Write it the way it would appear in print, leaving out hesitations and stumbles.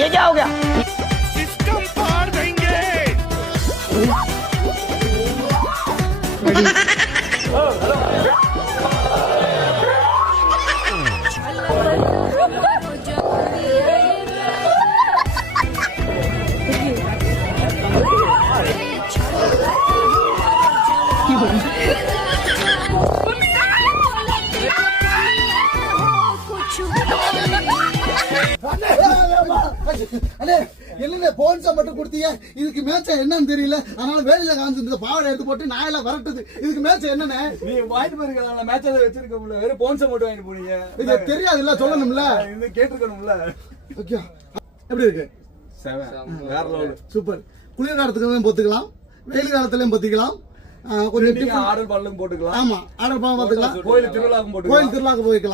ये क्या हो गया? सिस्टम फाड़ देंगे। என்ன போன்ஸ மட்டும் கொடுத்தீங்க, இதுக்கு மேட்ச என்னன்னு தெரியல. அதனால வேலையில காமிச்சு பாவடை எடுத்து போட்டு நாயெல்லாம் வரட்டுது. இதுக்கு மேட்ச என்னன்னு நீ வாங்கிட்டு போயிருக்க மேட்ச் வச்சிருக்க முடியல, வெறும் போன்ஸை மட்டும் வாங்கிட்டு போனீங்க. இது தெரியாது இல்ல, சொல்லணும்ல, இது கேட்டிருக்கணும்ல. ஓகே எப்படி இருக்கு? வேற லெவல், சூப்பர். குளிர் காலத்துக்கு பொத்துக்கலாம், வெயில் காலத்திலயும் பொத்திக்கலாம். கொஞ்சம் ஆர்டர் பண்ணலும் போட்டுக்கலாம். ஆமா, ஆர்டர் பண்ண பாத்துக்கலாம். கோயில் திருவிழாக்கும் போட்டுக்கலாம். கோயில் திருவிழாக்கு போய்க்கலாம்.